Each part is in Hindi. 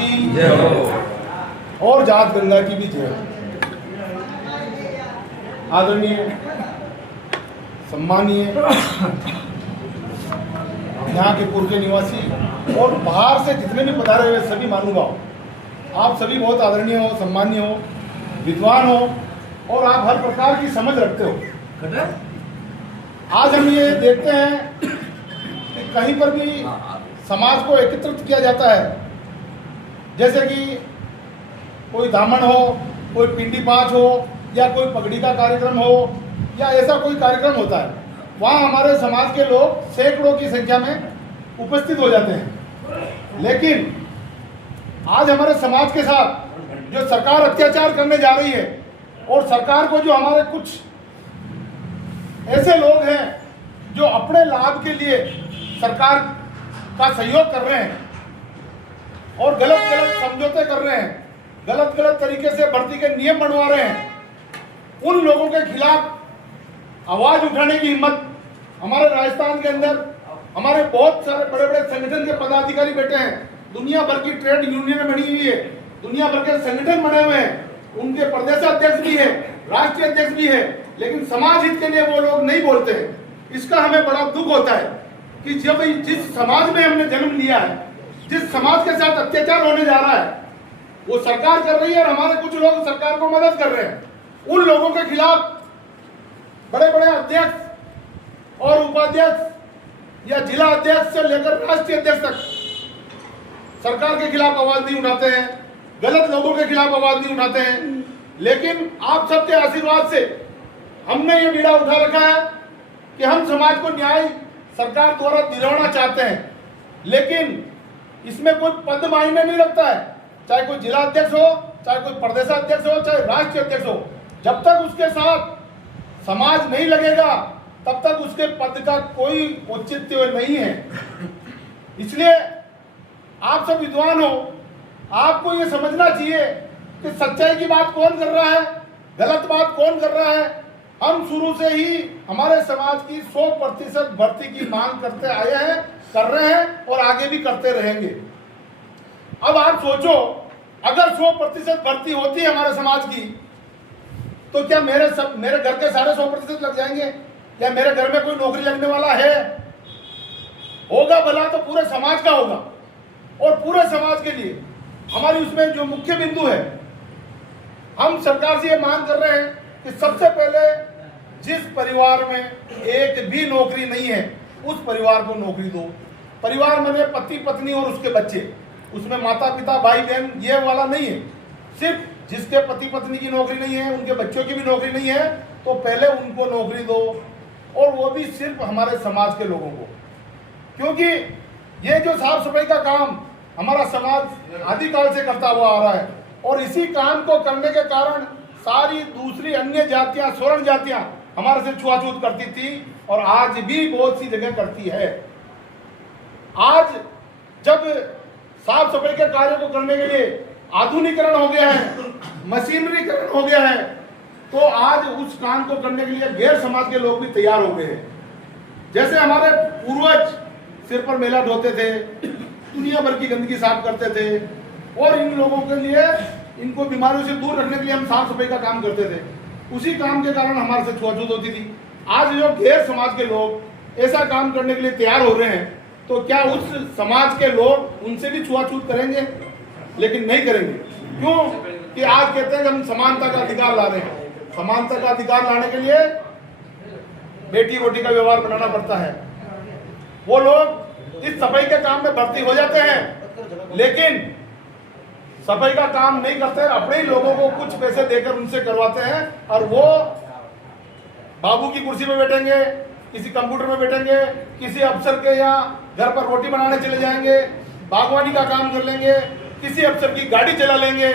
की जय हो और जात गंगा की भी जय हो। आदरणीय सम्मानीय यहाँ के पूर्व के निवासी और बाहर से जितने भी पधारे हुए सभी महानुभाव, आप सभी बहुत आदरणीय हो, सम्मानीय हो, विद्वान हो और आप हर प्रकार की समझ रखते हो। आज हम ये देखते हैं कि कहीं पर भी समाज को एकत्रित किया जाता है, जैसे कि कोई दामन हो, कोई पिंडी पाँच हो या कोई पगड़ी का कार्यक्रम हो या ऐसा कोई कार्यक्रम होता है, वहाँ हमारे समाज के लोग सैकड़ों की संख्या में उपस्थित हो जाते हैं। लेकिन आज हमारे समाज के साथ जो सरकार अत्याचार करने जा रही है और सरकार को जो हमारे कुछ ऐसे लोग हैं जो अपने लाभ के लिए सरकार का सहयोग कर रहे हैं और गलत गलत समझौते कर रहे हैं, गलत गलत तरीके से भर्ती के नियम बनवा रहे हैं, उन लोगों के खिलाफ आवाज उठाने की हिम्मत हमारे राजस्थान के अंदर हमारे बहुत सारे बड़े बड़े संगठन के पदाधिकारी बैठे हैं। दुनिया भर की ट्रेड यूनियन बनी हुई है, दुनिया भर के संगठन बने हुए हैं, उनके प्रदेशाध्यक्ष भी है, राष्ट्रीय अध्यक्ष भी है, लेकिन समाज हित के लिए वो लोग नहीं बोलते हैं। इसका हमें बड़ा दुख होता है कि जब जिस समाज में हमने जन्म लिया है, जिस समाज के साथ अत्याचार होने जा रहा है, वो सरकार कर रही है और हमारे कुछ लोग सरकार को मदद कर रहे हैं। उन लोगों के खिलाफ बड़े बड़े अध्यक्ष और उपाध्यक्ष या जिला अध्यक्ष से लेकर राष्ट्रीय अध्यक्ष तक सरकार के खिलाफ आवाज नहीं उठाते हैं, गलत लोगों के खिलाफ आवाज नहीं उठाते हैं। लेकिन आप सबके आशीर्वाद से हमने ये बीड़ा उठा रखा है कि हम समाज को न्याय सरकार द्वारा दिलवाना चाहते हैं, लेकिन इसमें कोई पद मायने नहीं रखता है, चाहे कोई जिला अध्यक्ष हो, चाहे कोई प्रदेशाध्यक्ष हो, चाहे राष्ट्रीय अध्यक्ष हो। जब तक उसके साथ समाज नहीं लगेगा तब तक उसके पद का कोई औचित्य नहीं है। इसलिए आप सब विद्वान हो, आपको ये समझना चाहिए कि सच्चाई की बात कौन कर रहा है, गलत बात कौन कर रहा है। हम शुरू से ही हमारे समाज की 100% भर्ती की मांग करते आए हैं, कर रहे हैं और आगे भी करते रहेंगे। अब आप सोचो, अगर 100% भर्ती होती है हमारे समाज की, तो क्या मेरे घर के सारे 100% लग जाएंगे? या मेरे घर में कोई नौकरी लगने वाला है? होगा भला तो पूरे समाज का होगा, और पूरे समाज के लिए हमारी उसमें जो मुख्य बिंदु है, हम सरकार से ये मांग कर रहे हैं कि सबसे पहले जिस परिवार में एक भी नौकरी नहीं है उस परिवार को नौकरी दो। परिवार माने पति पत्नी और उसके बच्चे, उसमें माता पिता भाई बहन ये वाला नहीं है। सिर्फ जिसके पति पत्नी की नौकरी नहीं है, उनके बच्चों की भी नौकरी नहीं है, तो पहले उनको नौकरी दो, और वो भी सिर्फ हमारे समाज के लोगों को। क्योंकि ये जो साफ सफाई का काम हमारा समाज आदिकाल से करता हुआ आ रहा है, और इसी काम को करने के कारण सारी दूसरी अन्य जातियां, स्वर्ण जातियां हमारे से छुआछूत करती थी और आज भी बहुत सी जगह करती है। आज जब साफ सफाई के कार्य को करने के लिए आधुनिकीकरण हो गया है, मशीनरीकरण हो गया है, तो आज उस काम को करने के लिए गैर समाज के लोग भी तैयार हो गए हैं। जैसे हमारे पूर्वज सिर पर मेला ढोते थे, दुनिया भर की गंदगी साफ करते थे, और इन लोगों के लिए, इनको बीमारियों से दूर रखने के लिए हम साफ सफाई का काम करते थे। उसी काम के कारण हमारे से छुआछूत होती थी। आज जो गैर समाज के लोग ऐसा काम करने के लिए तैयार हो रहे हैं, तो क्या उस समाज के लोग उनसे भी छुआछूत करेंगे? लेकिन नहीं करेंगे। क्यों? कि आज कहते हैं कि हम समानता का अधिकार ला रहे हैं। समानता का अधिकार लाने के लिए बेटी रोटी का व्यवहार बनाना पड़ता है। वो लोग इस सफाई के काम में भर्ती हो जाते हैं, लेकिन सफाई का काम नहीं करते, अपने ही लोगों को कुछ पैसे देकर उनसे करवाते हैं, और वो बाबू की कुर्सी में बैठेंगे, किसी कंप्यूटर में बैठेंगे, किसी अफसर के यहाँ घर पर रोटी बनाने चले जाएंगे, बागवानी का काम कर लेंगे, किसी अफसर की गाड़ी चला लेंगे।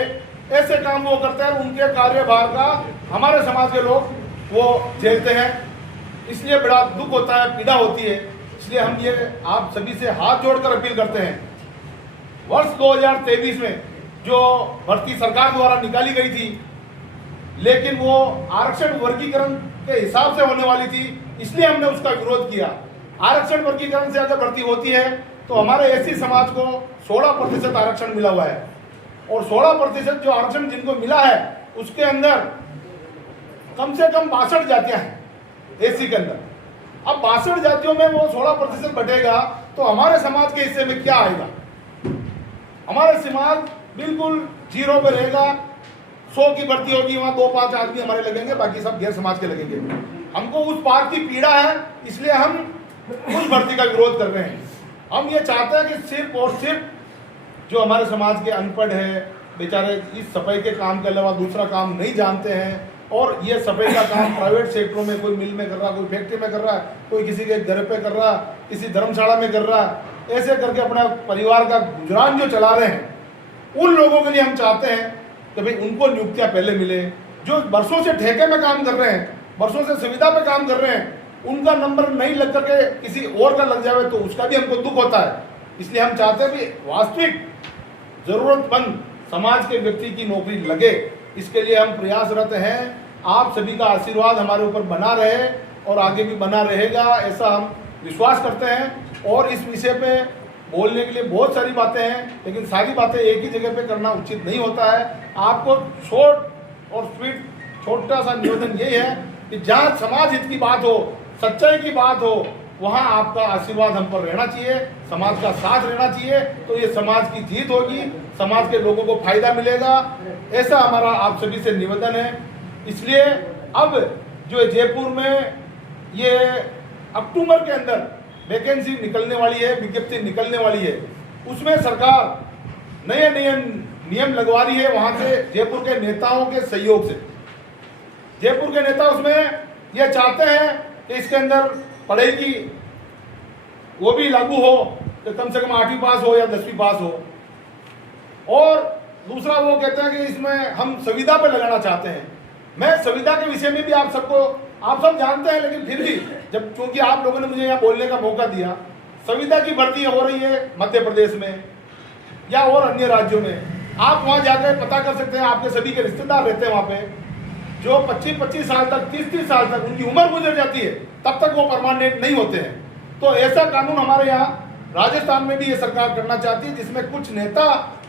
ऐसे काम वो करते हैं, उनके कार्यभार का हमारे समाज के लोग वो झेलते हैं। इसलिए बड़ा दुख होता है, पीड़ा होती है। इसलिए हम ये आप सभी से हाथ जोड़कर अपील करते हैं, वर्ष 2023 में जो भर्ती सरकार द्वारा निकाली गई थी, लेकिन वो आरक्षण वर्गीकरण के हिसाब से होने वाली थी, इसलिए हमने उसका विरोध किया। आरक्षण वर्गीकरण से अगर भर्ती होती है तो हमारे एससी समाज को 16% आरक्षण मिला हुआ है और 16% जो आरक्षण जिनको मिला है उसके अंदर कम से कम 62 जातियां हैं एससी के अंदर। अब 62 जातियों में वो 16% बटेगा तो हमारे समाज के हिस्से में क्या आएगा? हमारे समाज बिल्कुल जीरो पे रहेगा। 100 की भर्ती होगी, वहां 2-5 आदमी हमारे लगेंगे, बाकी सब गैर समाज के लगेंगे। हमको उस बात की पीड़ा है, इसलिए हम उस भर्ती का विरोध कर रहे हैं। हम ये चाहते हैं कि सिर्फ और सिर्फ जो हमारे समाज के अनपढ़ है, बेचारे इस सफाई के काम के अलावा दूसरा काम नहीं जानते हैं और ये सफाई का काम प्राइवेट सेक्टरों में, कोई मिल में कर रहा, कोई फैक्ट्री में कर रहा है, कोई किसी के घर पे कर रहा, किसी धर्मशाला में कर रहा है, ऐसे करके अपना परिवार का गुजरान जो चला रहे हैं, उन लोगों के लिए हम चाहते हैं कि भाई उनको नियुक्तियां पहले मिले। जो वर्षों से ठेके में काम कर रहे हैं, वर्षों से सुविधा पे काम कर रहे हैं, उनका नंबर नहीं लग करके किसी और का लग जाए तो उसका भी हमको दुख होता है। इसलिए हम चाहते हैं कि वास्तविक जरूरतमंद समाज के व्यक्ति की नौकरी लगे, इसके लिए हम प्रयासरत हैं। आप सभी का आशीर्वाद हमारे ऊपर बना रहे और आगे भी बना रहेगा, ऐसा हम विश्वास करते हैं। और इस विषय पे बोलने के लिए बहुत सारी बातें हैं, लेकिन सारी बातें एक ही जगह पे करना उचित नहीं होता है। आपको शॉर्ट और स्वीट छोटा सा निवेदन यही है कि जहाँ समाज हित की बात हो, सच्चाई की बात हो, वहाँ आपका आशीर्वाद हम पर रहना चाहिए, समाज का साथ रहना चाहिए, तो ये समाज की जीत होगी, समाज के लोगों को फायदा मिलेगा, ऐसा हमारा आप सभी से निवेदन है। इसलिए अब जो जयपुर में ये अक्टूबर के अंदर वैकेंसी निकलने वाली है, विज्ञप्ति निकलने वाली है, उसमें सरकार नए नियम लगवा रही है वहां से जयपुर के नेताओं के सहयोग से। जयपुर के नेता उसमें ये चाहते हैं कि इसके अंदर पढ़ाई की वो भी लागू हो, तो कम से कम 8वीं पास हो या 10वीं पास हो। और दूसरा वो कहते हैं कि इसमें हम संविदा पे लगाना चाहते हैं। मैं संविदा के विषय में भी आप सब जानते हैं, लेकिन फिर भी जब क्योंकि आप लोगों ने मुझे यहाँ बोलने का मौका दिया, संविदा की भर्ती हो रही है मध्य प्रदेश में या और अन्य राज्यों में। आप वहाँ जाकर पता कर सकते हैं, आपके सभी के रिश्तेदार रहते हैं वहाँ पे, जो 25-25 साल तक, 30-30 साल तक उनकी उम्र गुजर जाती है, तब तक वो परमानेंट नहीं होते हैं। तो ऐसा कानून हमारे यहाँ राजस्थान में भी ये सरकार करना चाहती है, जिसमें कुछ नेता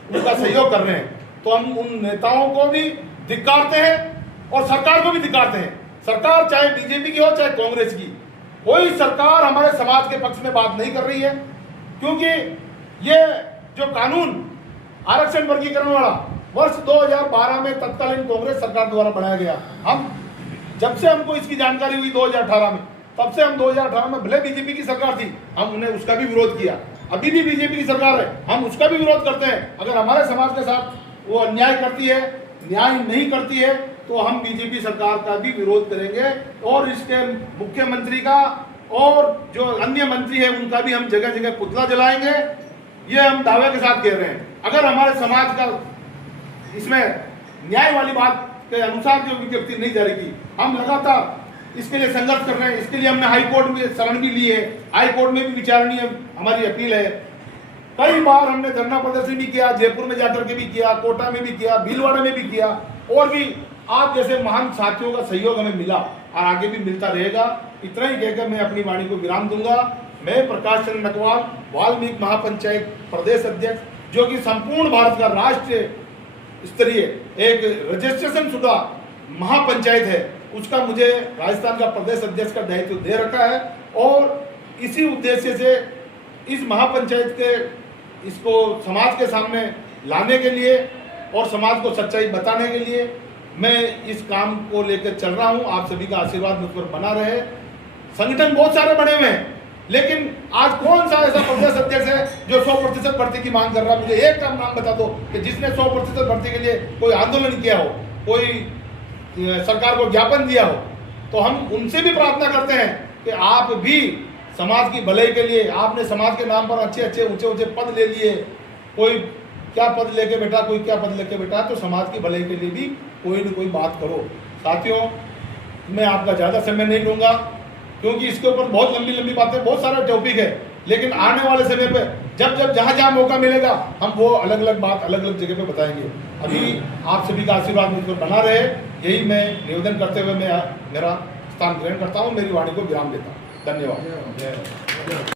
उनका सहयोग कर रहे हैं। तो हम उन नेताओं को भी धिक्कारते हैं और सरकार को भी धिक्कारते हैं। सरकार चाहे बीजेपी की हो चाहे कांग्रेस की, कोई सरकार हमारे समाज के पक्ष में बात नहीं कर रही है, क्योंकि ये जो कानून आरक्षण वर्गीकरण वाला वर्ष 2012 में तत्कालीन कांग्रेस सरकार द्वारा बनाया गया। हम जब से हमको इसकी जानकारी हुई 2018 में, तब से हम 2018 में भले बीजेपी की सरकार थी, हम उन्हें उसका भी विरोध किया। अभी भी बीजेपी की सरकार है, हम उसका भी विरोध करते हैं। अगर हमारे समाज के साथ वो अन्याय करती है, न्याय नहीं करती है, तो हम बीजेपी सरकार का भी विरोध करेंगे और इसके मुख्यमंत्री का और जो अन्य मंत्री है उनका भी हम जगह जगह पुतला जलाएंगे। ये हम दावे के साथ कह रहे हैं। अगर हमारे समाज का इसमें न्याय वाली बात के अनुसार जो विज्ञप्ति नहीं जारी की, हम लगातार इसके लिए संघर्ष कर रहे हैं। इसके लिए हमने हाई कोर्ट में शरण भी ली है, हाई कोर्ट में भी विचारणीय हमारी अपील है। कई बार हमने धरना प्रदर्शन भी किया, जयपुर में जाकर के भी किया, कोटा में भी किया, भीलवाड़ा में भी किया, और भी आप जैसे महान साथियों का सहयोग हमें मिला और आगे भी मिलता रहेगा। इतना ही कहकर मैं अपनी वाणी को विराम दूंगा। मैं प्रकाश चंद्र नटवाल, वाल्मीकि महापंचायत प्रदेश अध्यक्ष, जो कि संपूर्ण भारत का राष्ट्रीय स्तरीय एक रजिस्ट्रेशन शुदा महापंचायत है, उसका मुझे राजस्थान का प्रदेश अध्यक्ष का दायित्व दे रखा है। और इसी उद्देश्य से इस महापंचायत के इसको समाज के सामने लाने के लिए और समाज को सच्चाई बताने के लिए मैं इस काम को लेकर चल रहा हूं। आप सभी का आशीर्वाद मुझ पर बना रहे। संगठन बहुत सारे बने हुए हैं, लेकिन आज कौन सा ऐसा प्रदेश अध्यक्ष है जो 100% भर्ती की मांग कर रहा है? मुझे एक का नाम बता दो कि जिसने 100% भर्ती के लिए कोई आंदोलन किया हो, कोई सरकार को ज्ञापन दिया हो। तो हम उनसे भी प्रार्थना करते हैं कि आप भी समाज की भलाई के लिए, आपने समाज के नाम पर अच्छे अच्छे ऊंचे ऊंचे पद ले लिए, कोई क्या पद लेके बैठा, कोई क्या पद लेके बैठा, तो समाज की भलाई के लिए भी कोई न कोई बात करो। साथियों, मैं आपका ज़्यादा समय नहीं लूँगा, क्योंकि इसके ऊपर बहुत लंबी लंबी बातें, बहुत सारे टॉपिक है, लेकिन आने वाले समय पे जब जहाँ मौका मिलेगा हम वो अलग अलग बात अलग अलग जगह पे बताएंगे। अभी आप सभी का आशीर्वाद मुझ पर बना रहे, यही मैं निवेदन करते हुए मैं मेरा स्थान ग्रहण करता हूँ, मेरी वाणी को विराम देता हूँ। धन्यवाद।